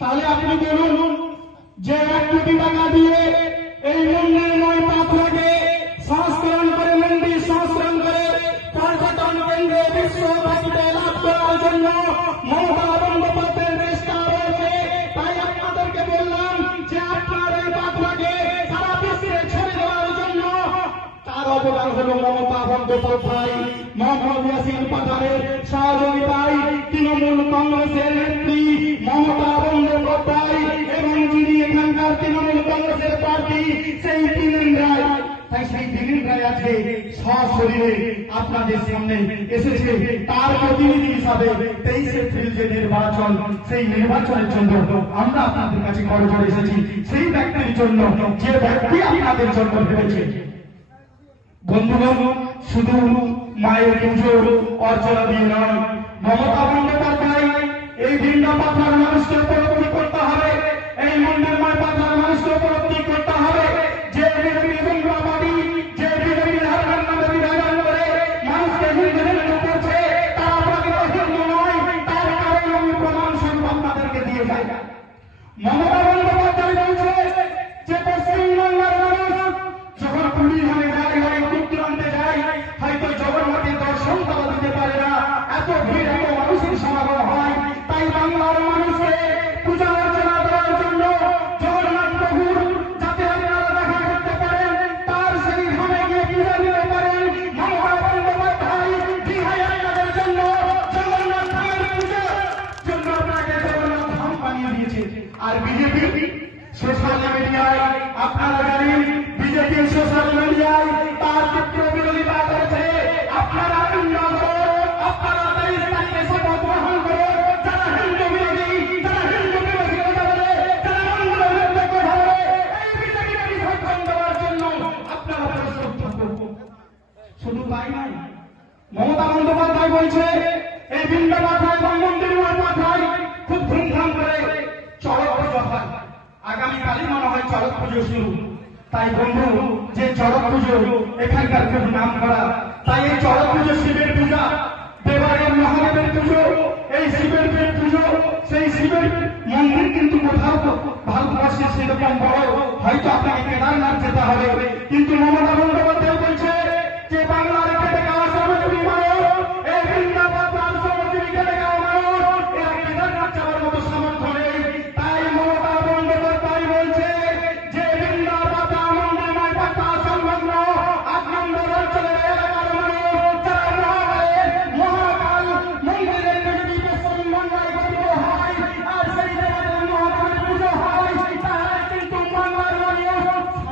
তাহলে আপনি বলুন যে 1 কোটি টাকা দিয়ে এই মন্দির নয় পাথরকে সংস্করণ করে মন্দির সংস্করণ করে পর্যটন কেন্দ্রে বিশ্বব্যাপীতে লাভ করার জন্য মমতা বন্দ্যোপাধ্যায়ের চেষ্টা রয়েছে। তাই আপনাদেরকে বললাম যে আপনার এই পাথরকে সারা বিশ্বে ছেড়ে দেওয়ার জন্য তার অবদান হল মমতা বন্দ্যোপাধ্যায়। মোহাম্মদ ইয়াসিন পাঠানের সহযোগিতায় তৃণমূল কংগ্রেসের নেত্রী মমতা বন্দ্যোপাধ্যায় এবং যিনি এখানকার তৃণমূল কংগ্রেসের প্রার্থী সেই দিলীপ রায়, তাই সেই দিলীপ রায় আজকে সশরীরে আপনাদের সামনে এসেছে তার প্রতিনিধি হিসাবে 23 এপ্রিল যে নির্বাচন, সেই নির্বাচনের জন্য আমরা আপনাদের কাছে করজোড়ে এসেছি। সেই ব্যক্তির জন্য যে ব্যক্তি আপনাদের জন্য ভেবেছে। বন্ধুগণ, শুধু মায়ের পুজো অর্চনা দিয়ে নয়, মমতা বন্দ্যোপাধ্যায় এই ভিন্ডা পাথার মানুষকে উপলব্ধি করতে হবে, এই মন্দির মায়ের পাথার মানুষকে উপলব্ধি করতে হবে যে বিজেপি হিন্দুবাদী, যে বিজেপি ধর্মের নামে বিভাজন করে মানুষকে হিন্দু হিন্দু করছে, তারা প্রকৃত হিন্দু নয়। তার কারণে আমি প্রমাণ স্বরূপ আপনাদেরকে দিয়ে যাই। মমতা বন্দ্যোপাধ্যায় বলছে যে পশ্চিমবাংলার মানুষ যখন পুরী ধামে যায়, দূর আনতে যায়, হয়তো জগন্নাথের দর্শন তারা দিতে পারে না, এত ভিড় এত মানুষের সমাগম হয়। তাই বাংলার মানুষকে পূজা অর্চনা দেওয়ার জন্য জগন্নাথ প্রভুর যাতে আপনারা দেখা করতে পারেন, তার সেই ধামে গিয়ে পূজা দিতে পারেন। মমতা বন্দ্যোপাধ্যায় দীঘায় আপনাদের জন্য জগন্নাথ ধামের পূজার জন্য আপনাকে জগন্নাথ ধাম বানিয়ে দিয়েছে। আর বিজেপি সোশ্যাল মিডিয়ায় আপনারা জানেন, বিজেপি সোশ্যাল মিডিয়ায় তার চিত্র বিরোধিতা করেছে। আপনারা আপনারা 23 তারিখে শপথ গ্রহণ করে যারা হিন্দু বিরোধী, যারা হিন্দু বিরোধী কথা বলে, যারা মন্দিরের বিরুদ্ধে কথা বলে, এই বিজেপিকে বিসর্জন দেওয়ার জন্য আপনারা প্রস্তুত থাকুন। শুধু তাই নয়, মমতা বন্দ্যোপাধ্যায় বলছে এই ভিন্ডা পাথায় এবং মন্দির পাথায় খুব ধুমধাম করে চড়ক পুজো হয়। আগামীকালই মনে হয় চড়ক পুজো শুরু। তাই বন্ধু, যে চড়ক পুজো এখানকার খুব নাম করা, তাই এই চড়ক পুজো শিবের পূজা, দেবারের মহাদেবের পুজো, এই শিবের পুজো, সেই শিবের মন্দির কিন্তু কোথাও ভারতবর্ষে সেরকম বড়, হয়তো আপনাকে কেদারনাথ যেতে হবে। কিন্তু মমতা বন্দ্যোপাধ্যায় বলছে যে বাংলার খেটে খাওয়া শ্রমজীবী মানুষ, এই বৃন্দাবন শ্রমজীবী খেটে খাওয়া মানুষ, এরা কেদারনাথ যাওয়ার মতো সামর্থ্য নেই। তাই মমতা বন্দ্যোপাধ্যায় বলছে যে বৃন্দাবন মন্দিরময় পাতা সংলগ্ন 8 নম্বর অঞ্চলের এলাকার মানুষ যারা মহাকাল মন্দিরের দেবী পশ্চিমবাংলায় গঠিত হয়, আর সেই দেবতার মহাকালের পুজো হয়, তারা কিন্তু বাংলার মানুষ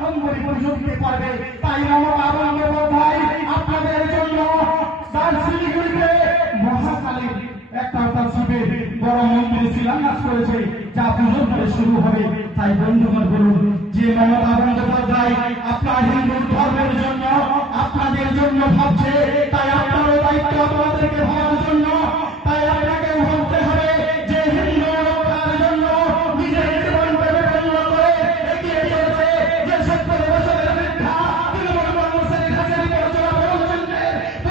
সম্বরী পুজো দিতে পারবে। তাই মমতা বন্দ্যোপাধ্যায় আপনাদের জন্য শিলিগুড়িতে মহাকালের একটা শিবের বড় মন্দির শিলান্যাস করেছে, যা পুজোর পরে শুরু হবে। তাই বন্ধুগণ বলুন যে মমতা বন্দ্যোপাধ্যায় আপনার হিন্দু ধর্মের জন্য, আপনাদের জন্য ভাবছে।